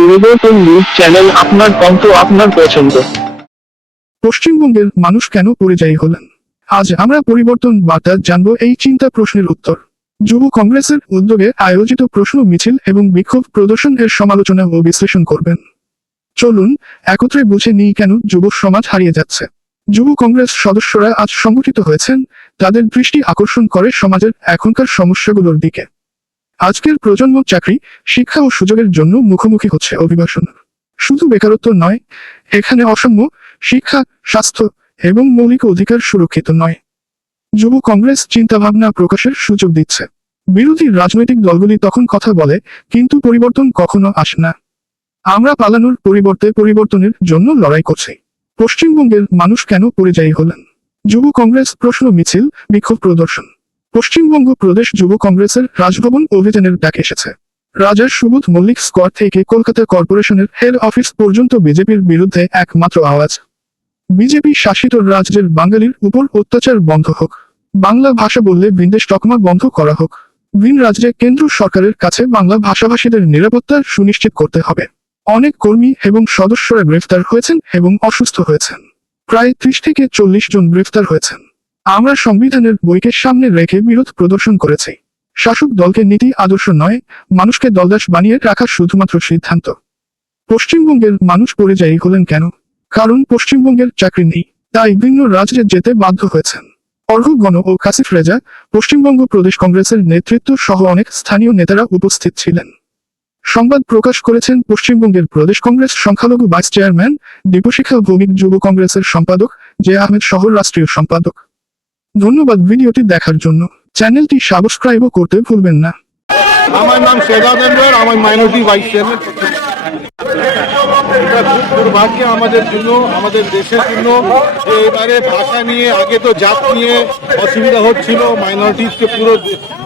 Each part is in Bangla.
পরিবর্তন নিউজ চ্যানেল আপনার আপনার পছন্দ। পশ্চিমবঙ্গের মানুষ কেন পরিযায়ী হলেন? আজ আমরা পরিবর্তন বার্তা জানব এই চিন্তা প্রশ্নের উত্তর। যুব কংগ্রেসের উদ্যোগে আয়োজিত প্রশ্ন মিছিল এবং বিক্ষোভ প্রদর্শন এর সমালোচনা ও বিশ্লেষণ করবেন। চলুন, একত্রে বুঝে নিই কেন যুব সমাজ হারিয়ে যাচ্ছে। যুব কংগ্রেস সদস্যরা আজ সংগঠিত হয়েছেন, তাদের দৃষ্টি আকর্ষণ করে সমাজের এখনকার সমস্যাগুলোর দিকে। আজকের প্রজন্ম চাকরি, শিক্ষা ও সুযোগের জন্য মুখোমুখি হচ্ছে অভিবাসন। শুধু বেকারত্ব নয়, এখানে অসাম্য শিক্ষা, স্বাস্থ্য এবং মৌলিক অধিকার সুরক্ষিত নয়। যুব কংগ্রেস চিন্তাভাবনা প্রকাশের সুযোগ দিচ্ছে। বিরোধী রাজনৈতিক দলগুলি তখন কথা বলে, কিন্তু পরিবর্তন কখনো আসে না। আমরা পালানোর পরিবর্তে পরিবর্তনের জন্য লড়াই করছি। পশ্চিমবঙ্গের মানুষ কেন পরিযায়ী হলেন? যুব কংগ্রেস প্রশ্ন মিছিল, বিক্ষোভ প্রদর্শন। পশ্চিমবঙ্গ প্রদেশ যুব কংগ্রেসের রাজভবন অভিযানের ডাক এসেছে। রাজার সুবোধ মল্লিক স্কোয়ার থেকে কলকাতা কর্পোরেশনের হেড অফিস পর্যন্ত বিজেপির বিরুদ্ধে একমাত্র আওয়াজ। বিজেপি শাসিত রাজ্যের বাঙালির উপর অত্যাচার বন্ধ হোক। বাংলা ভাষা বললে বিন্দেশ টকমা বন্ধ করা হোক। ভিন রাজ্যে কেন্দ্র সরকারের কাছে বাংলা ভাষাভাষীদের নিরাপত্তা সুনিশ্চিত করতে হবে। অনেক কর্মী এবং সদস্যরা গ্রেফতার হয়েছেন এবং অসুস্থ হয়েছেন। প্রায় ত্রিশ থেকে চল্লিশ জন গ্রেফতার হয়েছেন। আমরা সংবিধানের বইকে সামনে রেখে বিরোধ প্রদর্শন করেছি। শাসক দলকে নীতি, আদর্শ নয়, মানুষকে দলদাস বানিয়ে রাখা শুধুমাত্র সিদ্ধান্ত। পশ্চিমবঙ্গের মানুষ পরিযায়ী হলেন কেন? কারণ পশ্চিমবঙ্গের চাকরি নেই, তাই ভিন্ন রাজ্যে যেতে বাধ্য হয়েছেন। অর্ঘ গণ ও কাসিফ রেজা, পশ্চিমবঙ্গ প্রদেশ কংগ্রেসের নেতৃত্ব সহ অনেক স্থানীয় নেতারা উপস্থিত ছিলেন। সংবাদ প্রকাশ করেছেন পশ্চিমবঙ্গের প্রদেশ কংগ্রেস সংখ্যালঘু ভাইস চেয়ারম্যান দীপশিখা ভৌমিক যুব কংগ্রেসের সম্পাদক জে আহমেদ শহর রাষ্ট্রীয় সম্পাদক। ধন্যবাদ ভিডিওটি দেখার জন্য। চ্যানেলটি সাবস্ক্রাইবও করতে ভুলবেন না। আমার নাম শেজাদ আমার মাইনরিটি ভাইস চেয়ারম্যান। এটা খুব দুর্ভাগ্য আমাদের জন্য, আমাদের দেশের জন্য। এবারে ভাষা নিয়ে আগে তো জাত নিয়ে অসুবিধা হচ্ছিল মাইনরিটিসকে পুরো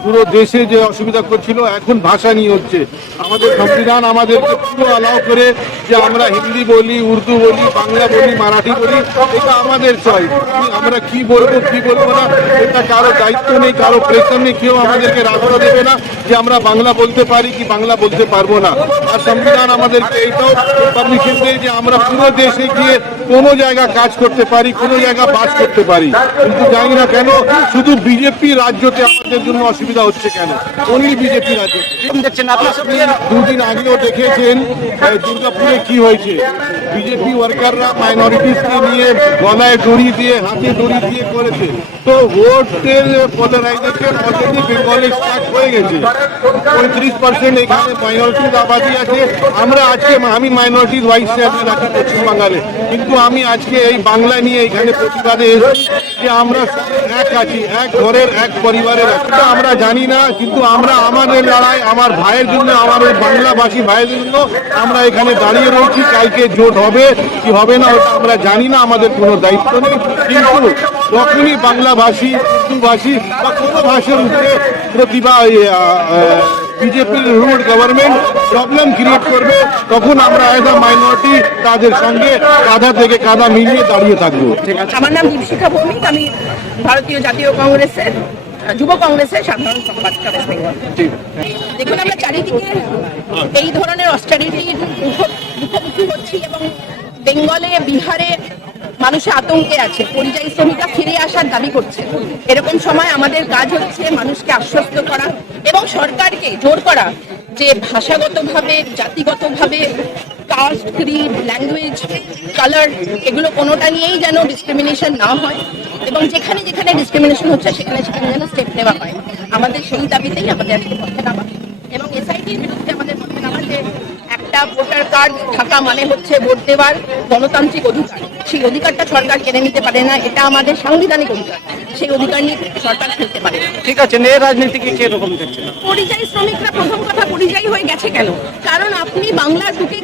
পুরো দেশে যে অসুবিধা করছিল, এখন ভাষা নিয়ে হচ্ছে। আমাদের সংবিধান আমাদেরকে পুরো অ্যালাউ করে যে আমরা হিন্দি বলি, উর্দু বলি, বাংলা বলি, মারাঠি বলি, এটা আমাদের চয়েস আমরা কি বলব কি বলব না, এটা কারও দায়িত্ব নেই, কারও প্রেশার নেই, কেউ আমাদেরকে রাস্তা দেবে না যে আমরা বাংলা বলতে পারি কি বাংলা বলতে পারব না। আর সংবিধান আমাদেরকে এইটাও পারমিশন দেয় যে আমরা পুরো দেশে গিয়ে কোনো জায়গা কাজ করতে পারি কোনো জায়গা বাস করতে পারি। কিন্তু জানি না কেন শুধু বিজেপি রাজ্যতে আমাদের জন্য অসুবিধা হচ্ছে কেন? অনলি বিজেপি রাজ্য। দুদিন আগেও দেখেছেন দুর্গাপুরে কি হয়েছে? বিজেপি ওয়ার্কাররা মাইনরিটিসকে নিয়ে গলায় দড়ি দিয়ে হাতে দড়ি দিয়ে করেছে। তো ভোটের পোলারাইজেশন অলরেডি বেঙ্গলে স্টার্ট হয়ে গেছে। পঁয়ত্রিশ পার্সেন্ট এখানে মাইনরিটিস আবাদি আছে। আমরা আজকে আমি মাইনরিটিস ভাইস চেয়ারম্যান আছি পশ্চিমবাংলারে কিন্তু আমি আজকে এই বাংলা নিয়ে এখানে প্রতিবাদে এসেছি যে আমরা এক আছি, এক ঘরের, এক পরিবারের আমরা জানি না, কিন্তু আমরা আমাদের লড়াই, আমার ভাইয়ের জন্য, আমার ওই বাংলাভাষী ভাইয়ের জন্য আমরা এখানে দাঁড়িয়ে রয়েছি। কালকে জোট হবে, কি হবে না আমরা জানি না, আমাদের কোনো দায়িত্ব নেই। কিন্তু যখনই বাংলাভাষী উর্দুভাষী বা কোনো ভাষার উপরে প্রতিভা বিজেপির রুট গভর্নমেন্ট প্রবলেম ক্রিয়েট করবে তখন আমরা এজ আ মাইনরিটি তাদের সঙ্গে কাঁধা থেকে কাঁধা মিলিয়ে দাঁড়িয়ে থাকব। আমার নাম দীপশিখা ভৌমিক আমি ভারতীয় জাতীয় কংগ্রেসের যুব কংগ্রেসের সাধারণ সম্পাদিকা দেখুন আমরা চারিদিকে এই ধরনের অস্টারিটির মুখোমুখি হচ্ছি এবং বেঙ্গলে, বিহারে মানুষের আতঙ্কে আছে। পরিযায়ী শ্রমিকরা ফিরে আসার দাবি করছে। এরকম সময় আমাদের কাজ হচ্ছে মানুষকে আশ্বস্ত করা এবং সরকারকে জোর করা যে ভাষাগতভাবে, জাতিগতভাবে কাস্ট ক্রিড ল্যাঙ্গুয়েজ কালার এগুলো কোনোটা নিয়েই যেন ডিসক্রিমিনেশন না হয় এবং যেখানে যেখানে ডিসক্রিমিনেশন হচ্ছে, সেখানে সেখানে যেন স্টেপ নেওয়া হয়। আমাদের সেই দাবিতেই আমাদের আজকে পথে নামা। এবং এসআইটির বিরুদ্ধে আমাদের পথে নামা যে একটা ভোটার কার্ড থাকা মানে হচ্ছে ভোট দেওয়ার গণতান্ত্রিক অধিকার। সেই অধিকারটা সরকার কেড়ে নিতে পারে না এটা আমাদের সাংবিধানিক অধিকার। সেই অধিকার নিয়ে সরকার খেলতে পারে ঠিক আছে নে রাজনীতিকে কীরকম দেখছেন? পরিযায়ী শ্রমিকরা প্রথম কথা পরিযায়ী হয়ে গেছে কেন? কারণ আপনি বাংলার বুকে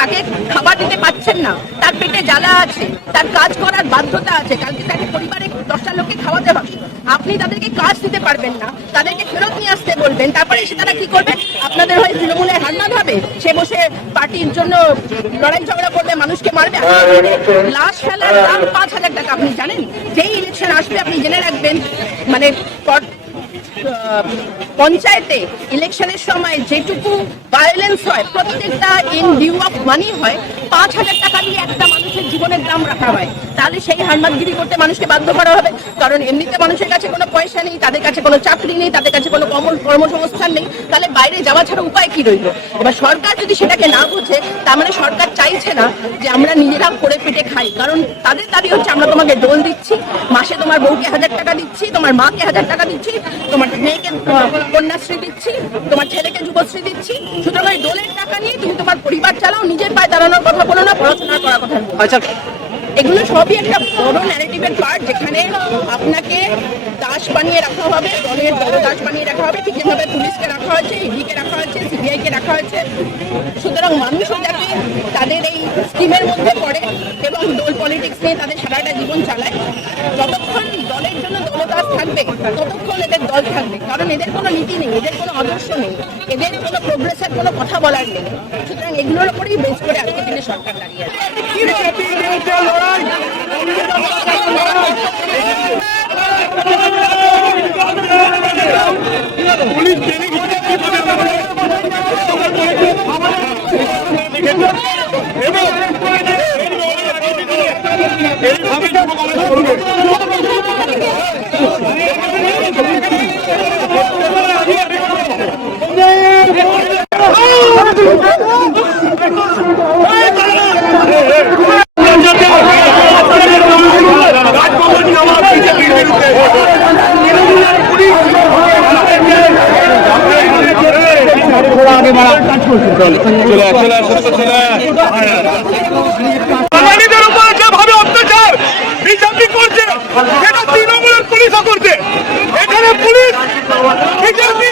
তাকে খাবার দিতে পাচ্ছেন না। তার পেটে জ্বালা আছে তার কাজ করার বাধ্যতা আছে কালকে তাকে পরিবারে দশটা লোককে খাওয়াতে হবে। আপনি তাদেরকে কাজ দিতে পারবেন না তাদেরকে ফেরত নিয়ে আসতে বলবেন তারপরে এসে তারা কি করবে আপনাদের হয় তৃণমূলের হান্নাদ হবে সে বসে পার্টির জন্য লড়াই ঝগড়া করবে মানুষকে মারবে। লাশ ফেলার দাম পাঁচ হাজার টাকা আপনি জানেন? যেই ইলেকশন আসবে আপনি জেনে রাখবেন মানে পঞ্চায়েতে ইলেকশনের সময় যেটুকু ভায়োলেন্স হয় প্রত্যেকটা ইন ডিউ অফ মানি হয় পাঁচ হাজার টাকা দিয়ে একটা মানুষের জীবনের দাম রাখা হয়, তাহলে সেই হারমাতগিরি করতে মানুষকে বাধ্য করা হবে। কারণ এমনিতে মানুষের কাছে কোনো পয়সা নেই, তাদের কাছে কোনো চাকরি নেই, তাদের কাছে কোনো কর্ম কর্মসংস্থান নেই, তাহলে বাইরে যাওয়া ছাড়া উপায় কি রইল? এবার সরকার যদি সেটাকে না বুঝে, তার মানে সরকার চাইছে না যে আমরা নিজেরা করে পেটে খাই। কারণ তাদের দাবি হচ্ছে, আমরা তোমাকে ডোল দিচ্ছি, মাসে তোমার বউকে হাজার টাকা দিচ্ছি, তোমার মাকে হাজার টাকা দিচ্ছি, তোমার মেয়েকে কন্যাশ্রী দিচ্ছি, তোমার ছেলেকে যুবশ্রী দিচ্ছি। সুতরাং ওই ডোলের টাকা নিয়ে তুমি তোমার পরিবার চালাও, নিজের পায়ে দাঁড়ানোর কথা বলো না, পড়াশোনা করার কথা। আচ্ছা এগুলো সবই একটা বড় ন্যারেটিভের পার্ট যেখানে আপনাকে দাস বানিয়ে রাখা হবে, দলের দল দাস বানিয়ে রাখা হবে। ঠিক যেভাবে পুলিশকে রাখা হয়েছে ইডিকে রাখা হয়েছে সিবিআই কে রাখা হয়েছে। সুতরাং মানুষও যাতে তাদের এই স্কিমের মধ্যে পড়ে এবং দল পলিটিক্স নিয়ে তাদের সারাটা জীবন চালায়। যতক্ষণ দলের জন্য দলদাস থাকবে, ততক্ষণ এদের দল থাকবে। কারণ এদের কোনো নীতি নেই, এদের কোনো আদর্শ নেই, এদের কোনো প্রোগ্রেসের কোনো কথা বলার নেই। সুতরাং এগুলোর উপরেই বেস করে আজকের দিনে সরকার দাঁড়িয়ে আছে। পুলিশ বাঙালিদের উপর যেভাবে অত্যাচার বিজেপি করছে এটা তৃণমূলের পুলিশও করছে। এখানে পুলিশ বিজেপি।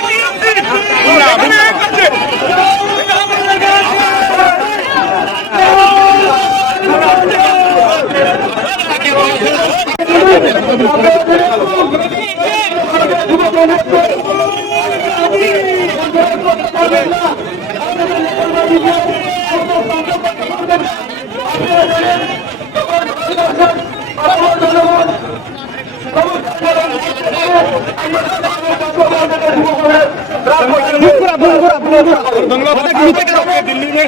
दिल्ली में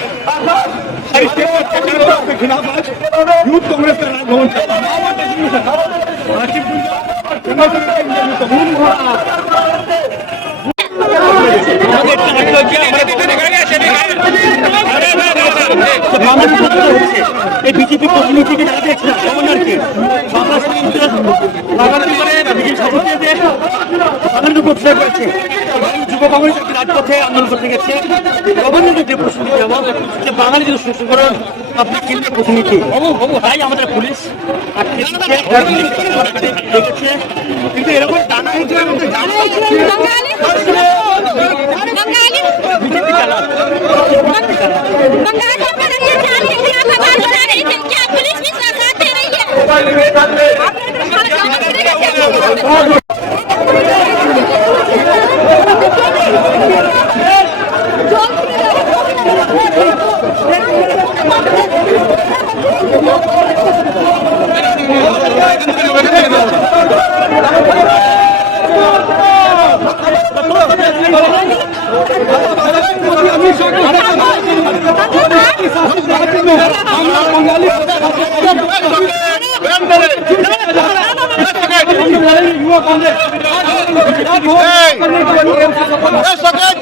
के खिलाफ आज यूथ कांग्रेस का राजभवन এই বিজেপি প্রতিনিধিকে দেখা দেখছে গভর্নরকে বাংলা বাঙালি করে বিজেপি সভাপতি বাঙালি করতে করেছে যুব কংগ্রেস রাজপথে আন্দোলন করতে গেছে। গভর্নমেন্টের যে প্রশ্ন দিতে হবে যে বাঙালি যদি সংশোধন আপনি কেন্দ্রীয় প্রতিনিধি তাই আমাদের পুলিশ আটকে দিচ্ছে, দেখছে কিন্তু এরকম টানা হয়েছে বিজেপি চালা पुलिस भी साथ दे रही है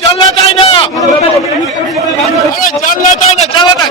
জানলা চাই না জানলা চাই না জানলা চাই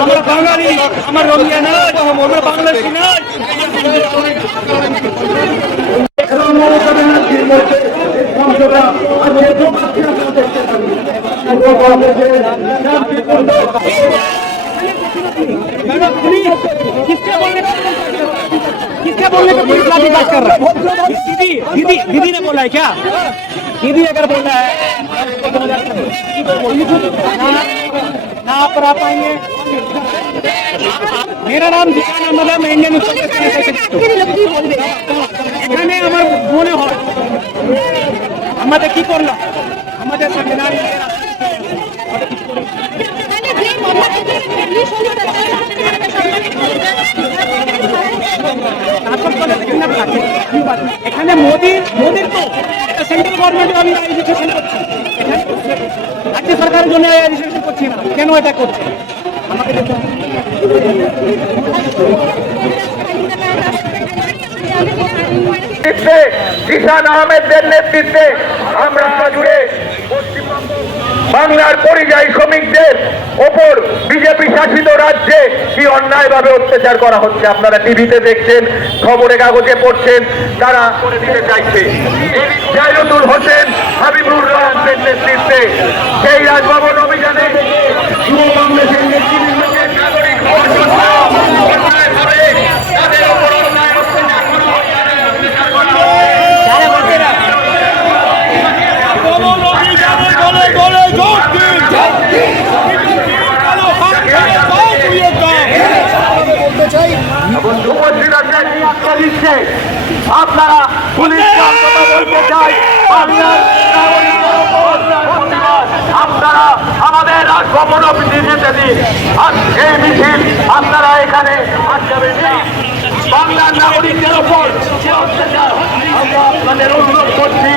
আমরা বাঙালি আমার রঙিয়া নয় আমরা বাংলাদেশি নয় किसके बोलने किसके बोलने पे पुलिस लाठी बात कर रहा है दीदी दीदी दीदी ने बोला है क्या दीदी अगर बोल रहा है ना आप आ पाएंगे मेरा नाम জিয়ান আহমেদ আমি ইন্ডিয়ান এখানে আমার মনে হয় আমাদের কি করলাম আমাদের সংবিধান মানে যে কথা পুলিশ হলো শাসক দলের এখানে থাকে এখানে মোদি, মোদির তো সেন্ট্রাল গভর্নমেন্ট আমি রেজিস্ট্রেশন করছি। এখানে রাজ্য সরকারের জন্য রেজিস্ট্রেশন করছি না। কেন এটা করছে? আমাকে। নেতৃত্বে কিষান আহমেদদের নেতৃত্বে আমরা বাংলার পরিযায়ী শ্রমিকদের ওপর বিজেপি শাসিত রাজ্যে কি অন্যায়ভাবে অত্যাচার করা হচ্ছে? আপনারা টিভিতে দেখছেন, খবরে কাগজে পড়ছেন, তারা করে দিতে চাইছে। জাইরুল হোসেন, হাবিবুর রহমানের নেতৃত্বে সেই রাজভবন অভিযানে নাগরিক হওয়ার জন্য অন্যায়ভাবে তাদের ওপর অন্যায় অত্যাচার করা হচ্ছে। উপস্থিত আছেন দিচ্ছে আপনারা পুলিশকে আমরা বলতে চাই বাংলার নাগরিকদের উপর প্রতিবাদ আপনারা আমাদের রাজভবন আর এই মিছিল আপনারা এখানে বাংলার নাগরিকদের ওপর যে অত্যাচার আমরা আপনাদের অনুরোধ করছি